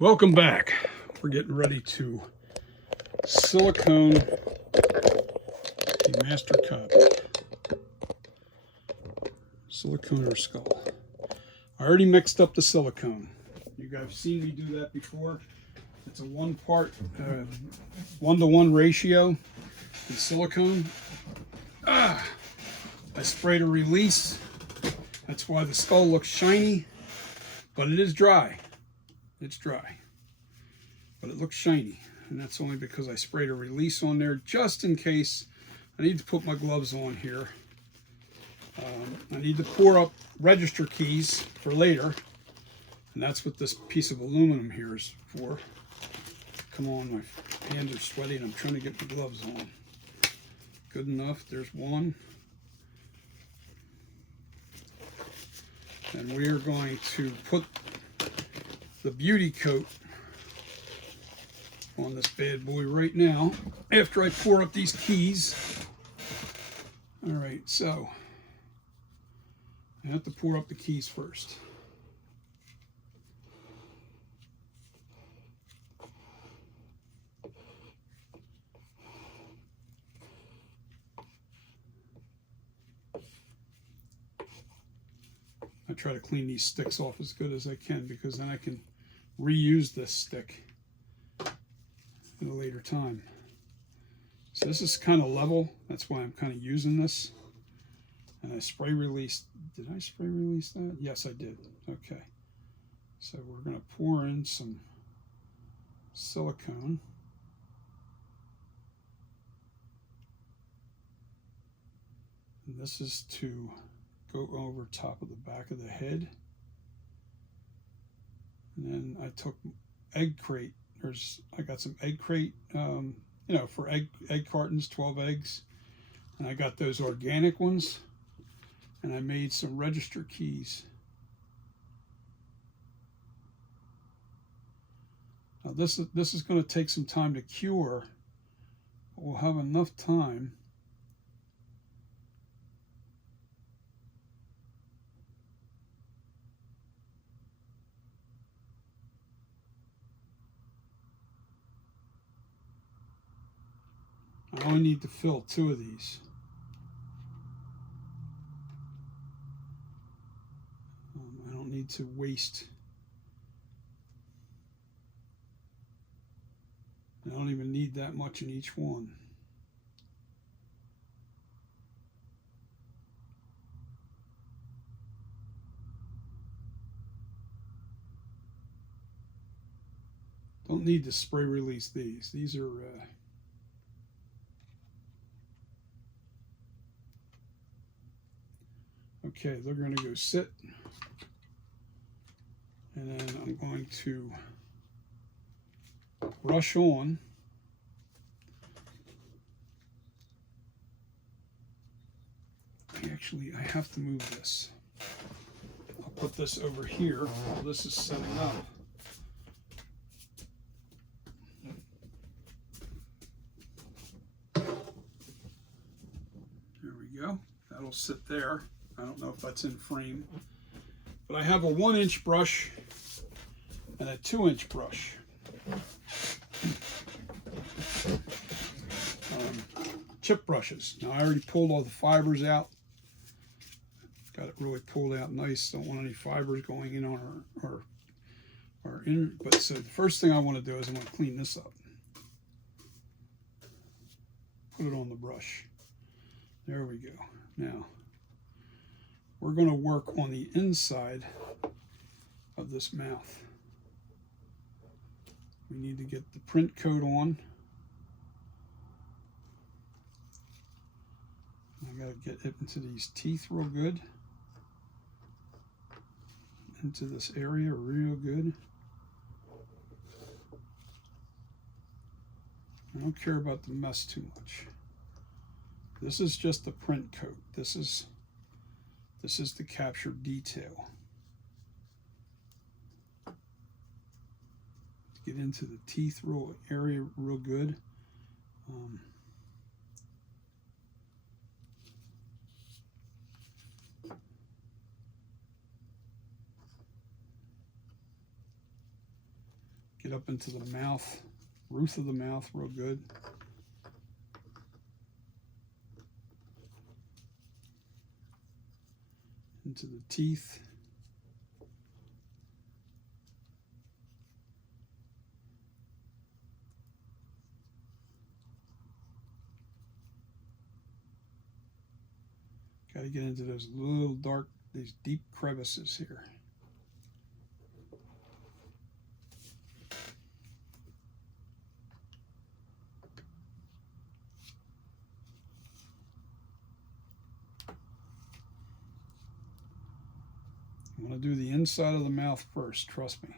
Welcome back. We're getting ready to silicone the master cup. Silicone or skull. I already mixed up the silicone. You guys have seen me do that before. It's a 1-to-1 ratio in silicone. I sprayed a release. That's why the skull looks shiny, but it is dry. It's dry, but it looks shiny, and that's only because I sprayed a release on there just in case. I need to put my gloves on here. I need to pour up register keys for later, and that's what this piece of aluminum here is for. Come on, my hands are sweaty and I'm trying to get my gloves on. Good enough. There's one. And we are going to put the beauty coat on this bad boy right now after I pour up these keys. All right, so I have to pour up the keys first. I try to clean these sticks off as good as I can, because then I can reuse this stick at a later time. So this is kind of level. That's why I'm kind of using this. And I spray released. Did I spray release that? Yes, I did. Okay. So we're going to pour in some silicone. And this is to go over top of the back of the head. And then I took egg crate. I got some egg crate, for egg cartons, 12 eggs. And I got those organic ones. And I made some register keys. Now this is going to take some time to cure, but we'll have enough time I only need to fill 2 of these. I don't need to waste. I don't even need that much in each one. Don't need to spray release these. These are okay, they're going to go sit. And then I'm going to brush on. Actually, I have to move this. I'll put this over here while this is setting up. There we go. That'll sit there. I don't know if that's in frame. But I have a 1-inch brush and a 2-inch brush. Chip brushes. Now I already pulled all the fibers out. Got it really pulled out nice. Don't want any fibers going in on our inner. But so the first thing I want to do is I want to clean this up. Put it on the brush. There we go. Now we're going to work on the inside of this mouth. We need to get the print coat on. I got to get it into these teeth real good. Into this area real good. I don't care about the mess too much. This is just the print coat. This is the captured detail. Get into the teeth area real good. Get up into the mouth, roof of the mouth real good. Into the teeth. Got to get into those little dark, these deep crevices here. I'm going to do the inside of the mouth first, trust me.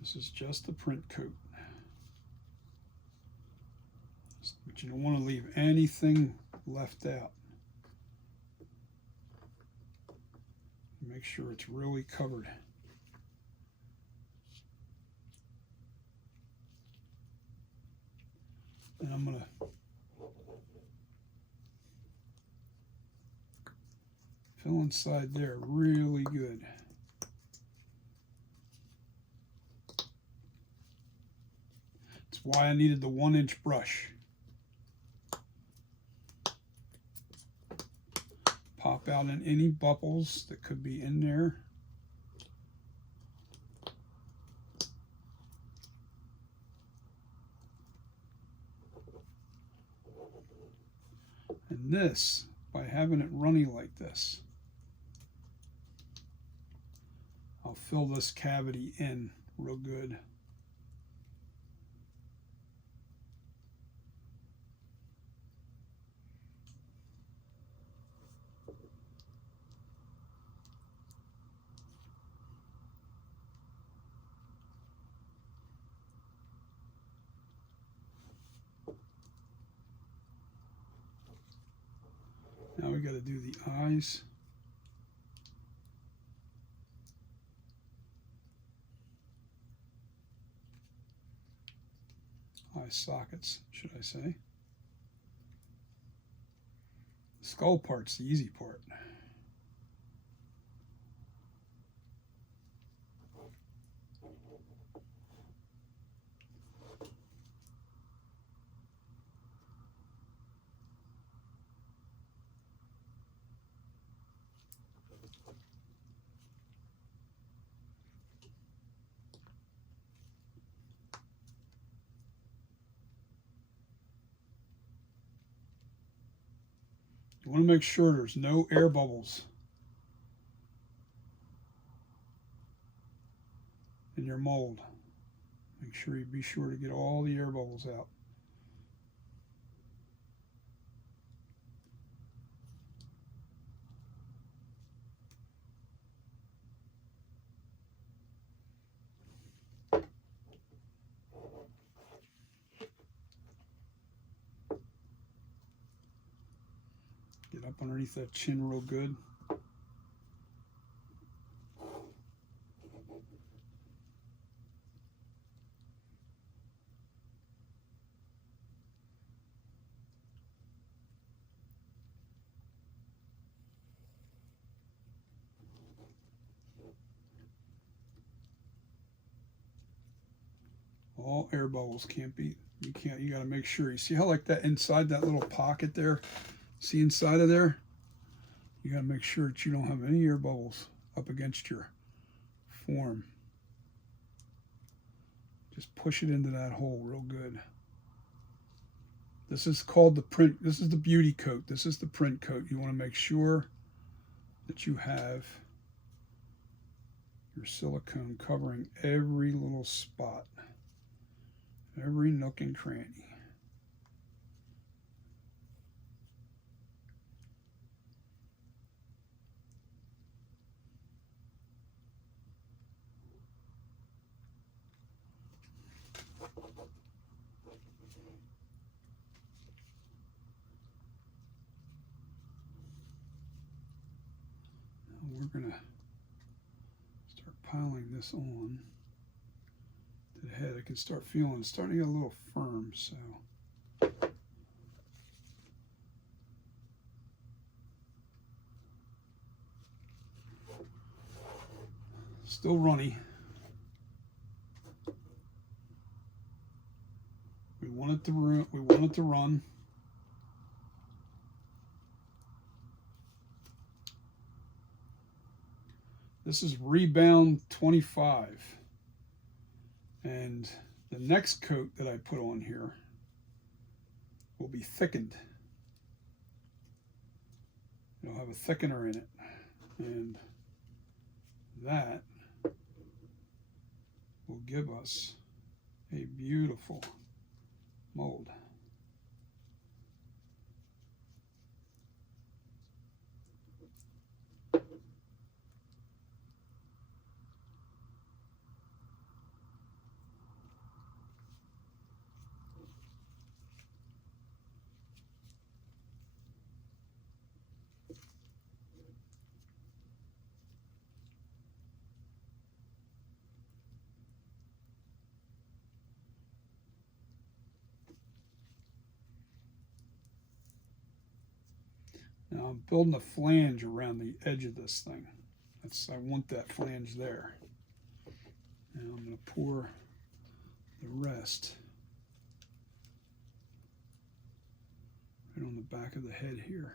This is just the print coat. But you don't want to leave anything left out. Make sure it's really covered. And I'm going to fill inside there really good. That's why I needed the 1-inch brush. Pop out in any bubbles that could be in there. And this, by having it runny like this, I'll fill this cavity in real good. Now we got to do the eyes. Eye sockets, should I say. The skull part's the easy part. You want to make sure there's no air bubbles in your mold. Make sure you be sure to get all the air bubbles out. Get up underneath that chin real good. All air bubbles can't be, you got to make sure. You see how like that inside that little pocket there? See inside of there? You got to make sure that you don't have any air bubbles up against your form. Just push it into that hole real good. This is called the print. This is the beauty coat. This is the print coat. You want to make sure that you have your silicone covering every little spot, every nook and cranny. We're going to piling this on to the head, I can start feeling it's starting to get a little firm. So still runny. We want it to run. We want it to run. This is Rebound 25. And the next coat that I put on here will be thickened. It'll have a thickener in it. And that will give us a beautiful mold. Now I'm building a flange around the edge of this thing. I want that flange there. Now I'm going to pour the rest right on the back of the head here.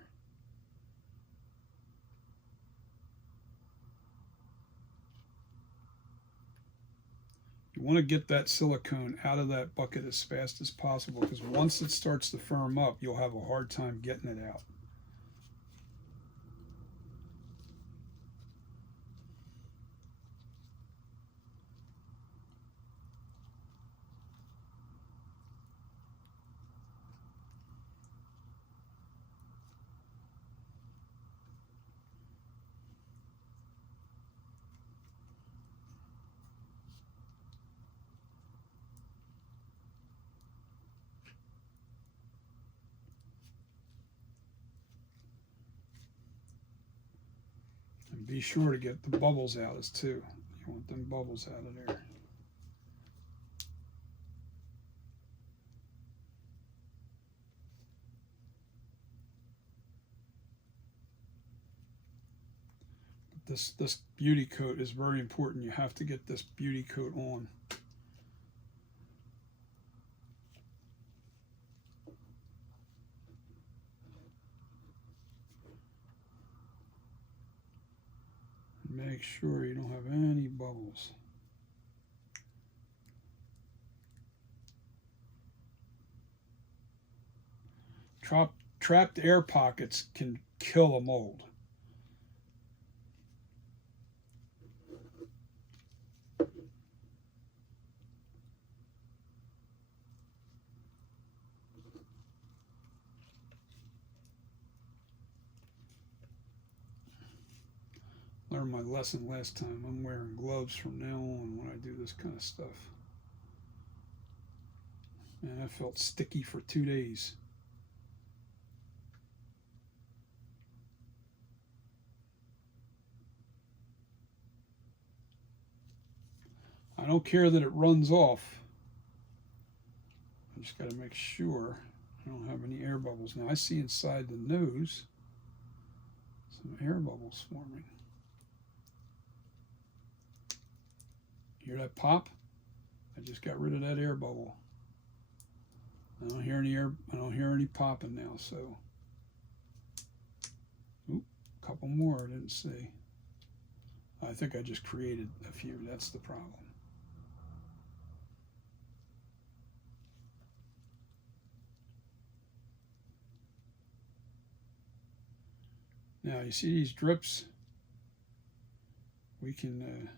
You want to get that silicone out of that bucket as fast as possible, because once it starts to firm up, you'll have a hard time getting it out. And be sure to get the bubbles out as too. You want them bubbles out of there. This beauty coat is very important. You have to get this beauty coat on. Make sure you don't have any bubbles. Trapped air pockets can kill a mold. Learned my lesson last time. I'm wearing gloves from now on when I do this kind of stuff. Man, I felt sticky for 2 days. I don't care that it runs off. I just got to make sure I don't have any air bubbles. Now I see inside the nose some air bubbles forming. Hear that pop? I just got rid of that air bubble. I don't hear any popping now, so. Oop, a couple more I didn't see. I think I just created a few. That's the problem. Now you see these drips? We can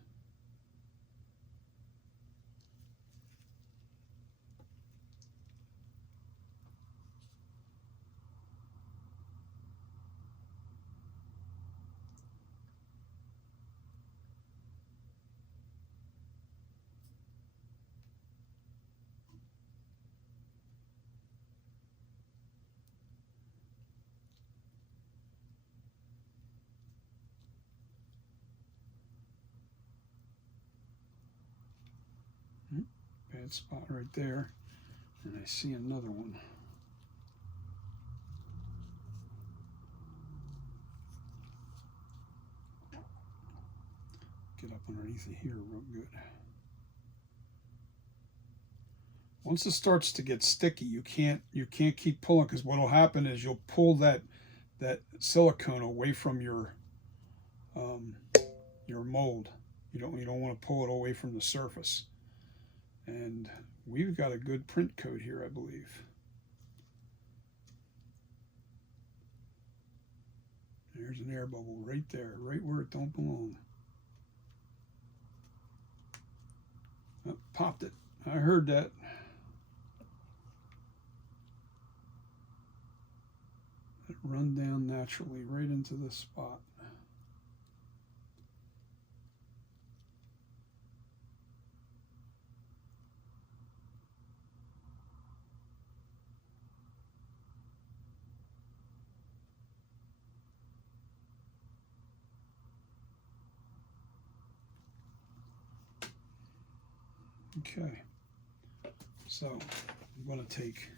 bad spot right there. And I see another one. Get up underneath it here real good. Once it starts to get sticky, you can't keep pulling, because what'll happen is you'll pull that silicone away from your mold. You don't want to pull it away from the surface. And we've got a good print coat here, I believe. There's an air bubble right there, right where it don't belong. Oh, popped it. I heard that. Let it run down naturally right into this spot. Okay, so I'm going to take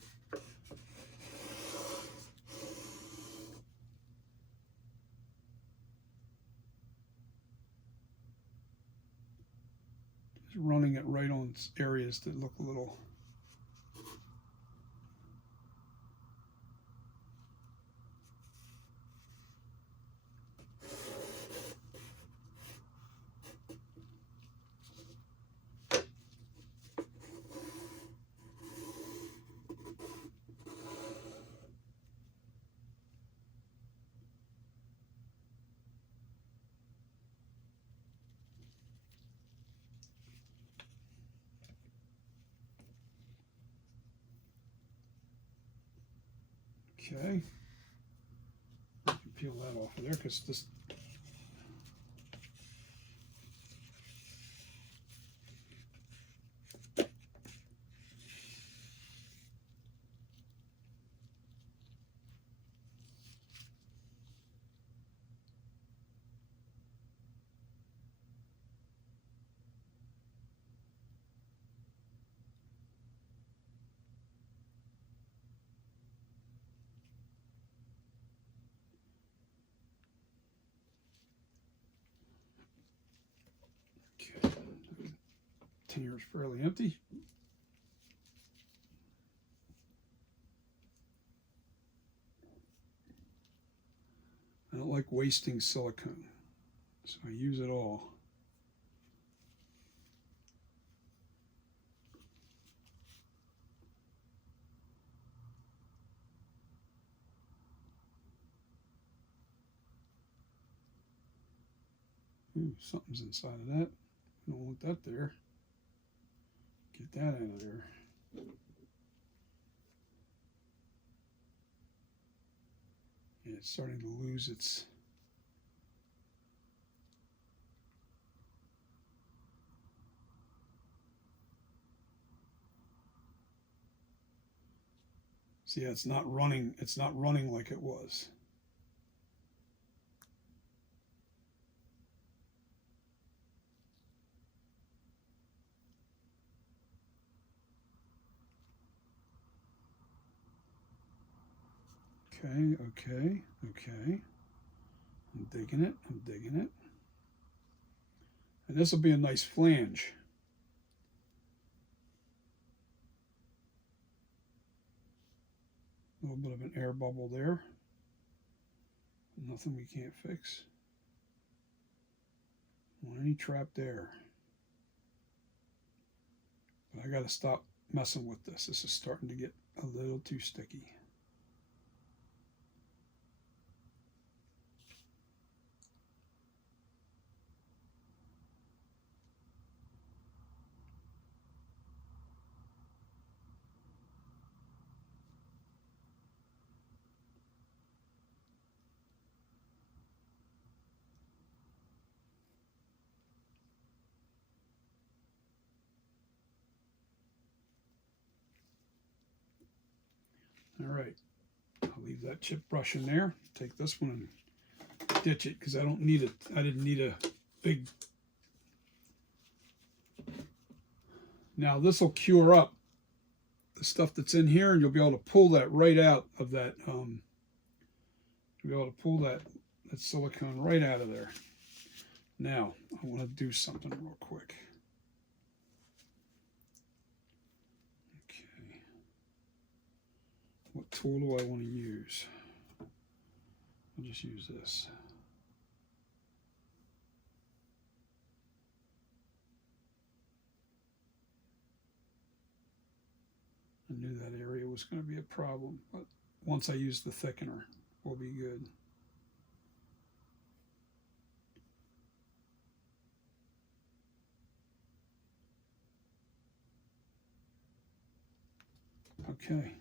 just running it right on areas that look a little okay. You can peel that off of there because this. Okay. Container is fairly empty. I don't like wasting silicone, so I use it all. Ooh, something's inside of that. I don't want that there. Get that out of there. Yeah, it's starting to lose its. See, it's not running. It's not running like it was. Okay, okay, okay. I'm digging it. I'm digging it. And this will be a nice flange. A little bit of an air bubble there. Nothing we can't fix. Don't want any trapped air. But I got to stop messing with this. This is starting to get a little too sticky. All right, I'll leave that chip brush in there. Take this one and ditch it because I don't need it. I didn't need a big Now this will cure up the stuff that's in here, and you'll be able to pull that right out of that. You'll be able to pull that silicone right out of there. Now I want to do something real quick. Okay, what tool do I want to use? I'll just use this. I knew that area was going to be a problem, but once I use the thickener, we'll be good. Okay.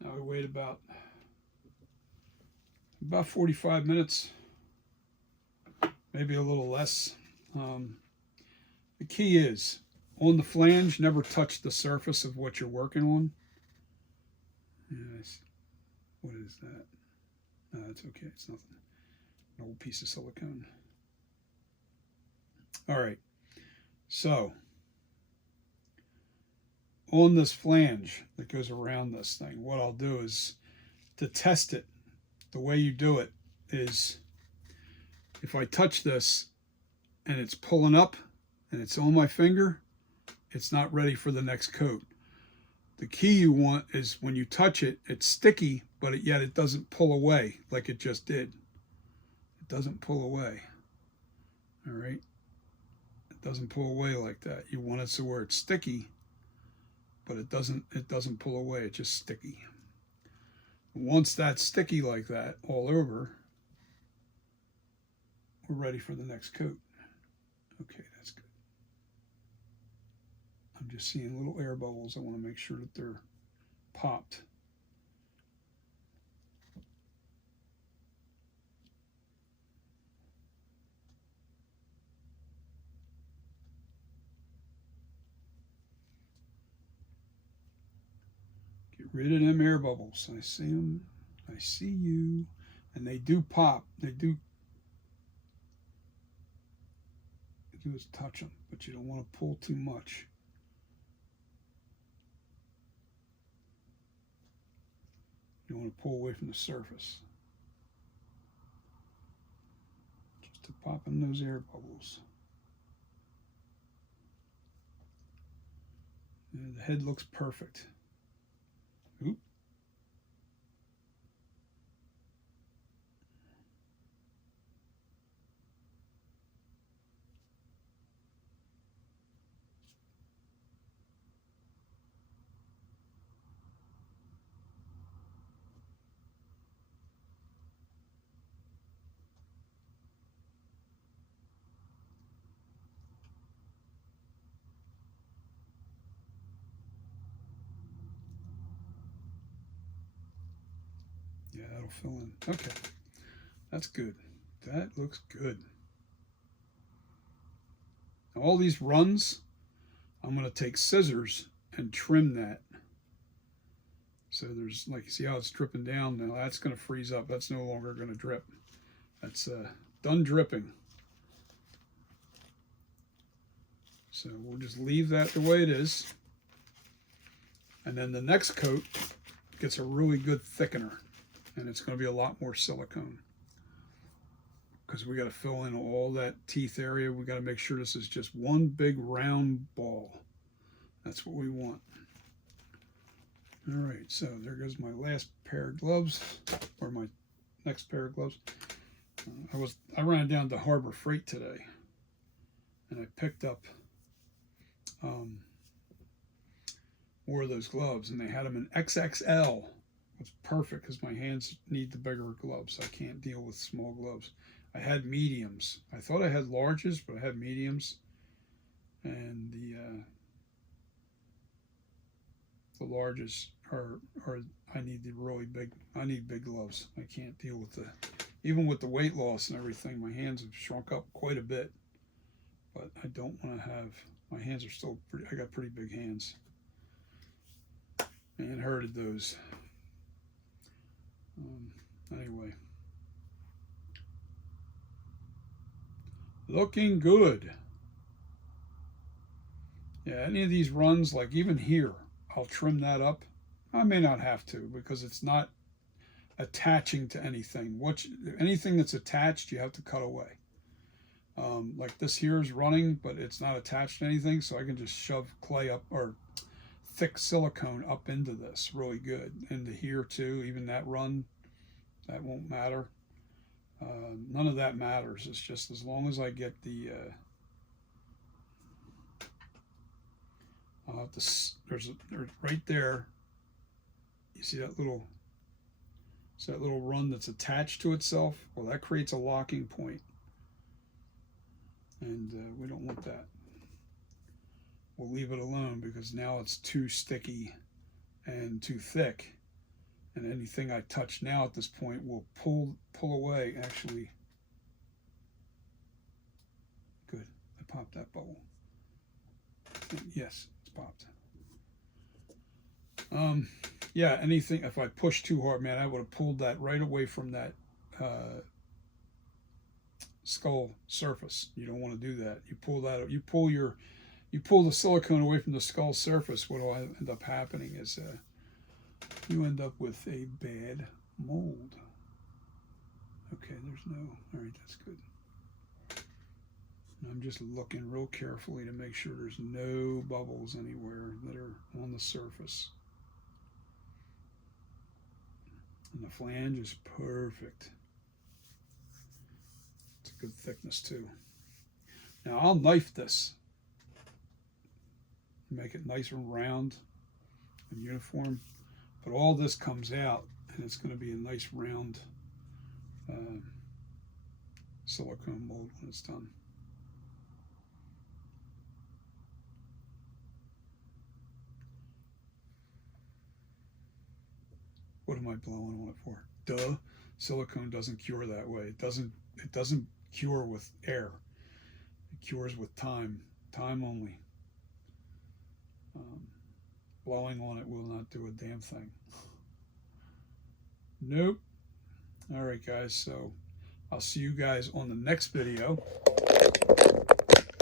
Now we wait about 45 minutes, maybe a little less. The key is, on the flange, never touch the surface of what you're working on. Yes. What is that? No, that's okay. It's nothing. An old piece of silicone. All right. So, on this flange that goes around this thing, what I'll do is, to test it, the way you do it is, if I touch this and it's pulling up and it's on my finger, it's not ready for the next coat. The key you want is when you touch it, it's sticky, but yet it doesn't pull away like it just did. It doesn't pull away. All right? It doesn't pull away like that. You want it so where it's sticky, but it doesn't pull away. It's just sticky. Once that's sticky like that all over, we're ready for the next coat. Okay, that's good. I'm just seeing little air bubbles. I want to make sure that they're popped. Get rid of them air bubbles. I see them. I see you. And they do pop. They do is touch them, but you don't want to pull too much. You want to pull away from the surface. Just to pop in those air bubbles. And the head looks perfect. Oop. Yeah, that'll fill in. Okay, that's good. That looks good. Now, all these runs, I'm going to take scissors and trim that. So there's, like, you see how it's dripping down? Now that's going to freeze up. That's no longer going to drip. That's done dripping. So we'll just leave that the way it is. And then the next coat gets a really good thickener. And it's going to be a lot more silicone. Because we got to fill in all that teeth area. We got to make sure this is just one big round ball. That's what we want. All right, so there goes my last pair of gloves, or my next pair of gloves. I ran down to Harbor Freight today, and I picked up more of those gloves, and they had them in XXL. It's perfect because my hands need the bigger gloves. I can't deal with small gloves. I had mediums. I thought I had larges, but I had mediums, and the larges are I need the really big. I need big gloves. I can't deal with even with the weight loss and everything. My hands have shrunk up quite a bit, but I don't want to have. My hands are still pretty. I got pretty big hands, and hurted those. Anyway, Looking good. Yeah, any of these runs, like even here, I'll trim that up. I may not have to because it's not attaching to anything. Anything that's attached, you have to cut away. Like this here is running, but it's not attached to anything, so I can just shove clay up or thick silicone up into this really good. Into here too, even that run, that won't matter. None of that matters. It's just as long as I get the I'll have to, there's right there. You see that little run that's attached to itself? Well, that creates a locking point, and we don't want that. We'll leave it alone because now it's too sticky and too thick, and anything I touch now at this point will pull away. Actually, good. I popped that bubble. Yes, it's popped. Yeah, anything, if I push too hard, man, I would have pulled that right away from that skull surface. You don't want to do that. You pull the silicone away from the skull surface. What will end up happening is you end up with a bad mold. Okay, there's no, all right, that's good. I'm just looking real carefully to make sure there's no bubbles anywhere that are on the surface. And the flange is perfect. It's a good thickness too. Now I'll knife this. Make it nice and round and uniform. But all this comes out and it's going to be a nice round silicone mold when it's done. What am I blowing on it for? Duh. Silicone doesn't cure that way. It doesn't cure with air. It cures with time. Time only. Blowing on it will not do a damn thing. Nope. All right, guys. So I'll see you guys on the next video.